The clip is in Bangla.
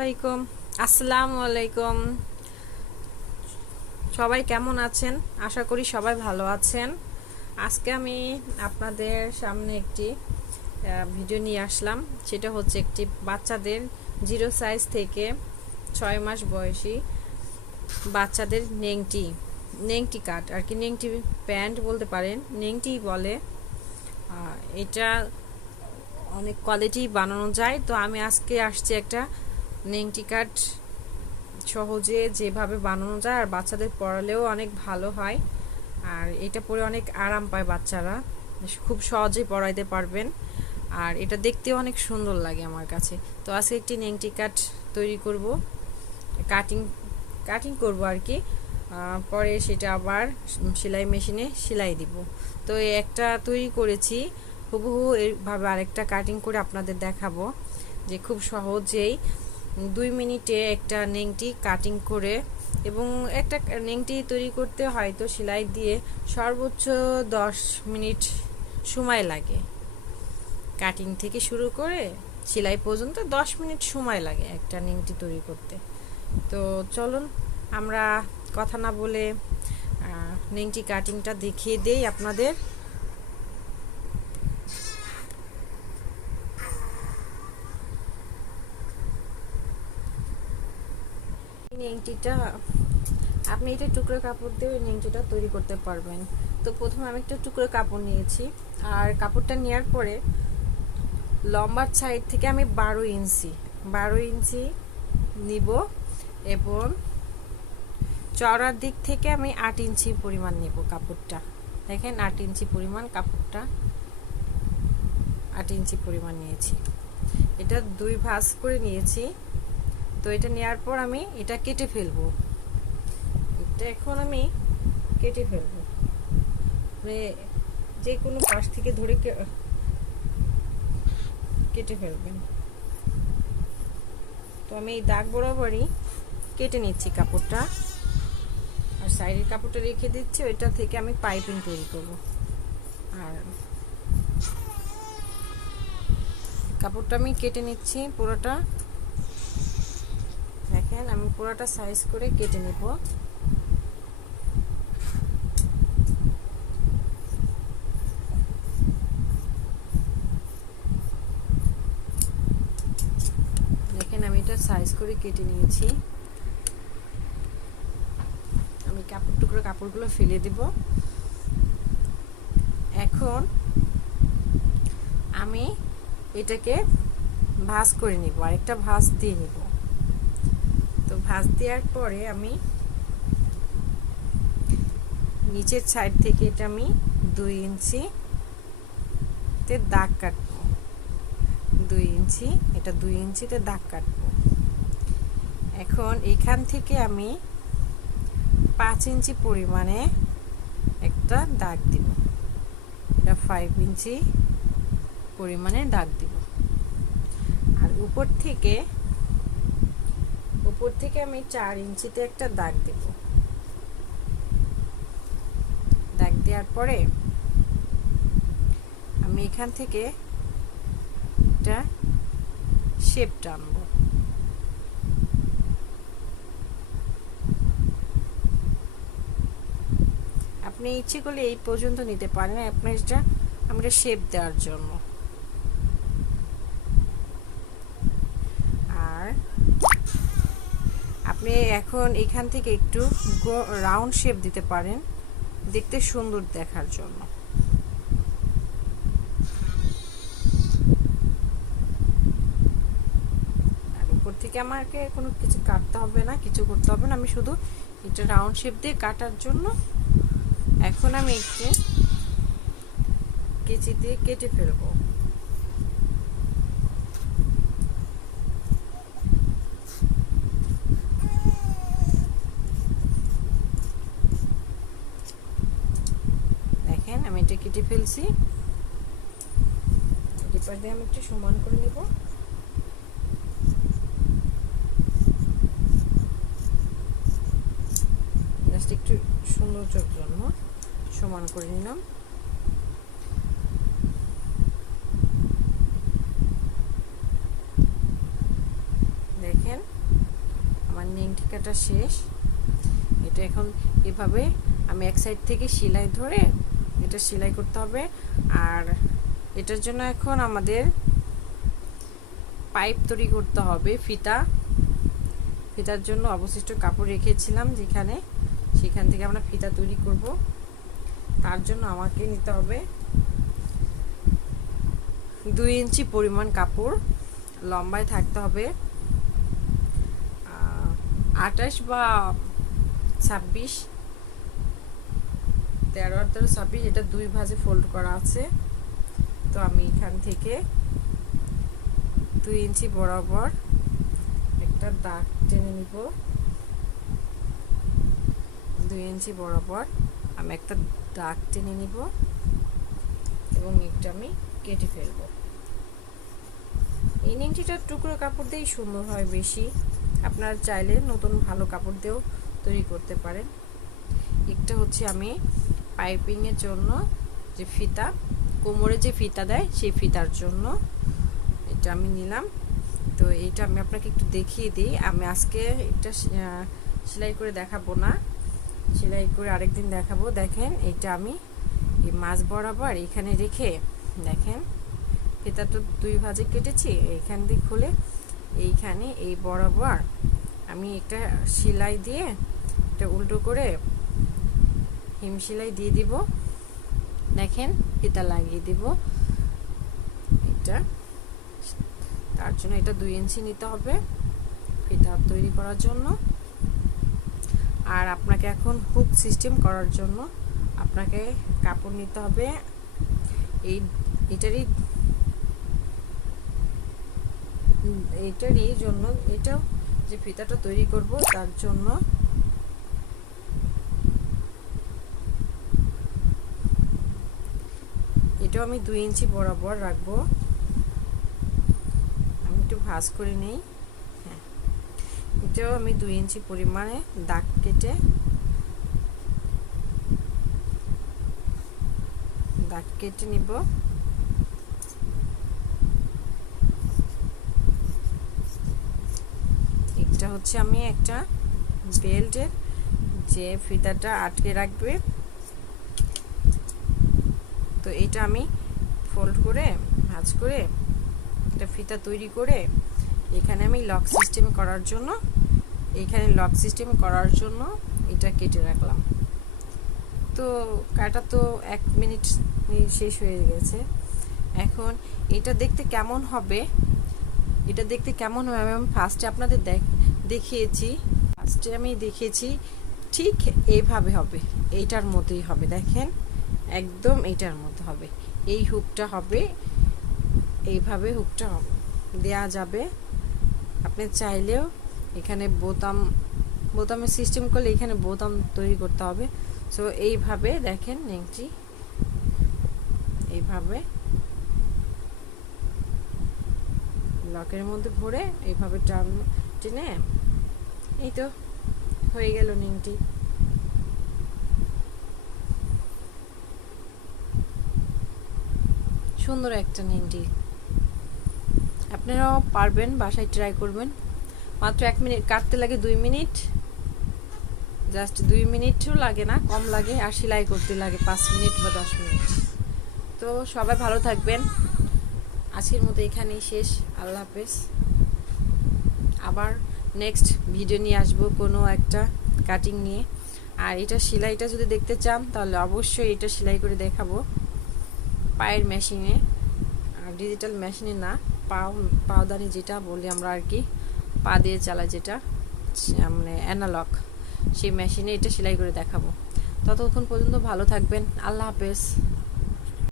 আলাইকুম। আসসালামু আলাইকুম। সবাই কেমন আছেন? আশা করি সবাই ভালো আছেন। আজকে আমি আপনাদের সামনে একটি ভিডিও নিয়ে আসলাম। সেটা হচ্ছে একটি বাচ্চাদের জিরো সাইজ থেকে ছয় মাস বয়সী বাচ্চাদের নেংটি নেংটি কাট আর কি নেংটি প্যান্ট বলতে পারেন। নেংটি বলে এটা অনেক কোয়ালিটি বানানো যায়। তো আমি আজকে আসছি একটা নেংটি কাট সহজে যেভাবে বানানো যায় আর বাচ্চাদের পড়ালেও অনেক ভালো হয়। আর এটা পরে অনেক আরাম পায় বাচ্চারা। খুব সহজেই পড়াইতে পারবেন। আর এটা দেখতেও অনেক সুন্দর লাগে আমার কাছে। তো আজকে একটি নেংটি কাট তৈরি করব। কাটিং কাটিং করব আর কি। পরে সেটা আবার সেলাই মেশিনে সেলাই দিব। তো একটা তৈরি করেছি। হুবহু এইভাবে আরেকটা কাটিং করে আপনাদের দেখাবো যে খুব সহজেই দুই মিনিটে একটা নেংটি কাটিং করে এবং একটা নেংটি তৈরি করতে হয়তো সেলাই দিয়ে সর্বোচ্চ দশ মিনিট সময় লাগে। কাটিং থেকে শুরু করে সেলাই পর্যন্ত দশ মিনিট সময় লাগে একটা নেংটি তৈরি করতে। তো চলুন আমরা কথা না বলে নেংটি কাটিংটা দেখিয়ে দেই আপনাদের এই নেংটিটা, আপনি এটা টুকরো কাপড় দিয়ে ওই নেংটিটা তৈরি করতে পারবেন। তো প্রথমে আমি একটা টুকরো কাপড় নিয়েছি, আর কাপড়টা নেওয়ার পরে লম্বার সাইড থেকে আমি বারো ইঞ্চি বারো ইঞ্চি নিব এবং চড়ার দিক থেকে আমি আট ইঞ্চি পরিমাণ নেব কাপড়টা। দেখেন, আট ইঞ্চি পরিমাণ কাপড়টা, আট ইঞ্চি পরিমাণ নিয়েছি। এটা দুই ভাঁজ করে নিয়েছি। তো এটা নেওয়ার পর আমি এটা কেটে ফেলব। এটা এখন আমি কেটে ফেলব। মানে যে কোনো পাশ থেকে ধরে কেটে ফেলবেন। তো আমি এই দাগ বরাবরই কেটে নিচ্ছি কাপড়টা। আর সাইডের কাপড়টা রেখে দিচ্ছি, ওইটা থেকে আমি পাইপিং তৈরি করব। আর কাপড়টা আমি কেটে নিচ্ছি পুরোটা। দেখেন, আমি পুরোটা সাইজ করে কেটে নেব। দেখেন, আমি এটা সাইজ করে কেটে নিয়েছি। আমি কাপড়, টুকরো কাপড়গুলো ফেলে দেব। এখন আমি এটাকে ভাঁজ করে নিব, আরেকটা ভাঁজ দিয়ে নিব। তো ভাঁজ দেওয়ার পরে আমি নিচের সাইড থেকে এটা আমি দুই ইঞ্চি তে দাগ কাটবো। দুই ইঞ্চি, এটা দুই ইঞ্চিতে দাগ কাটবো। এখন এখান থেকে আমি পাঁচ ইঞ্চি পরিমাণে একটা দাগ দিব। এটা ফাইভ ইঞ্চি পরিমাণে দাগ দিব। আর উপর থেকে উপর থেকে আমি চার ইঞ্চিতে একটা দাগ দেব। দাগ দেওয়ার পরে আমি এখান থেকে একটা শেপ টানবো। আপনি ইচ্ছে করলে এই পর্যন্ত নিতে পারেন, আপনার এটা আমরা শেপ দেওয়ার জন্য আর আপনি এখন এখান থেকে একটু রাউন্ড শেপ দিতে পারেন। দেখতে সুন্দর দেখার জন্য। উপর থেকে আমাকে কোনো কিছু কাটতে হবে না, কিছু করতে হবে না। আমি শুধু এটা রাউন্ড শেপ দিয়ে কাটার জন্য এখন আমি একটু কেচি দিয়ে কেটে ফেলব দেখেন আমি এটা কেটে ফেলছি। এবার দিয়ে আমি একটু সমান করে নেব। জাস্ট একটু সৌন্দর্যের জন্য সমান করে নিলাম। দেখেন, আমার নেংটি কাটা শেষ। এটা এখন এভাবে আমি এক সাইড থেকে সেলাই ধরে এটা সেলাই করতে হবে। আর এটার জন্য এখন আমাদের পাইপ তৈরি করতে হবে, ফিতা। ফিতার জন্য অবশিষ্ট কাপড় রেখেছিলাম যেখানে, সেখান থেকে আমরা ফিতা তৈরি করব। তার জন্য আমাকে নিতে হবে দুই ইঞ্চি পরিমাণ কাপড়, লম্বায় থাকতে হবে। আঠাশ বা ছাব্বিশ তেরো আর তেরো ছাব্বিশ, এটা দুই ভাজে ফোল্ড করা আছে। তো আমি এখান থেকে দুই ইঞ্চি বরাবর একটা দাগ টেনে নিব। দুই ইঞ্চি বরাবর আমি একটা দাগ টেনে নিব এবং এটা আমি কেটে ফেলব। এই নিংটিটা টুকরো কাপড় দিয়েই সুন্দর হয় বেশি। আপনার চাইলে নতুন ভালো কাপড় দিয়েও তৈরি করতে পারেন। একটা হচ্ছে আমি পাইপিংয়ের জন্য যে ফিতা, কোমরে যে ফিতা দেয় সেই ফিতার জন্য এটা আমি নিলাম। তো এইটা আমি আপনাকে একটু দেখিয়ে দিই। আমি আজকে এটা সেলাই করে দেখাবো না। সেলাই করে আরেকদিন দেখাবো। দেখেন, এটা আমি এই মাছ বরাবর এখানে রেখে দেখেন, ফিতা তো দুই ভাজে কেটেছি এইখান দিয়ে খুলে এইখানে এই বরাবর আমি একটা সেলাই দিয়ে এটা উল্টো করে হিম সেলাই দিয়ে দিব। দেখেন ফিতা লাগিয়ে দিব। এটা, তার জন্য এটা দুই ইঞ্চি নিতে হবে ফিতা তৈরি করার জন্য। আর আপনাকে এখন হুক সিস্টেম করার জন্য আপনাকে কাপড় নিতে হবে। এই, এটারই এটারই জন্য এটা যে ফিতাটা তৈরি করব তার জন্য এটাও আমি দুই ইঞ্চি বরাবর রাখব। আমি একটু ভাজ করে নেই। হ্যাঁ এটাও আমি দুই ইঞ্চি পরিমাণে দাগ কেটে দাগ কেটে নিব। এটা হচ্ছে আমি একটা বেল্টের যে ফিতাটা আটকে রাখবে এটা আমি ফোল্ড করে, ভাজ করে, একটা ফিতা তৈরি করে এখানে আমি লক সিস্টেম করার জন্য, এখানে লক সিস্টেম করার জন্য এটা কেটে রাখলাম। তো কাটা তো এক মিনিট শেষ হয়ে গেছে। এখন এটা দেখতে কেমন হবে? এটা দেখতে কেমন হবে? আমি ফার্স্টে আপনাদের দেখ, দেখিয়েছি। ফার্স্টে আমি দেখিয়েছি, ঠিক এইভাবে হবে, এইটার মতোই হবে, দেখেন। একদম এইটার মতো হবে। এই হুকটা হবে, এইভাবে হুকটা দেয়া যাবে। আপনি চাইলেও এখানে বোতাম, বোতামের সিস্টেম করলে এখানে বোতাম তৈরি করতে হবে। সো এইভাবে দেখেন নেংটি এইভাবে লকের মধ্যে ভরে এইভাবে টান টেনে, এই তো হয়ে গেল নিংটি সুন্দর একটা নিংটি আপনারাও পারবেন, বাসায় ট্রাই করবেন। মাত্র এক মিনিট, কাটতে লাগে দুই মিনিট। জাস্ট দুই মিনিটও লাগে না, কম লাগে, আর সেলাই করতে লাগে পাঁচ মিনিট বা দশ মিনিট। তো সবাই ভালো থাকবেন। আজকের মতো এখানেই শেষ। আল্লাহ হাফেজ। আবার নেক্সট ভিডিও নিয়ে আসব কোনো একটা কাটিং নিয়ে। আর এটা সেলাইটা যদি দেখতে চান, তাহলে অবশ্যই এটা সেলাই করে দেখাবো। পায়ের মেশিনে, আর ডিজিটাল মেশিনে না, পাও, পাওদানি যেটা বলি আমরা আর কি, পা দিয়ে চালা যেটা মানে অ্যানালগ সেই মেশিনে এটা সেলাই করে দেখাবো। ততক্ষণ পর্যন্ত ভালো থাকবেন, আল্লাহ হাফেজ।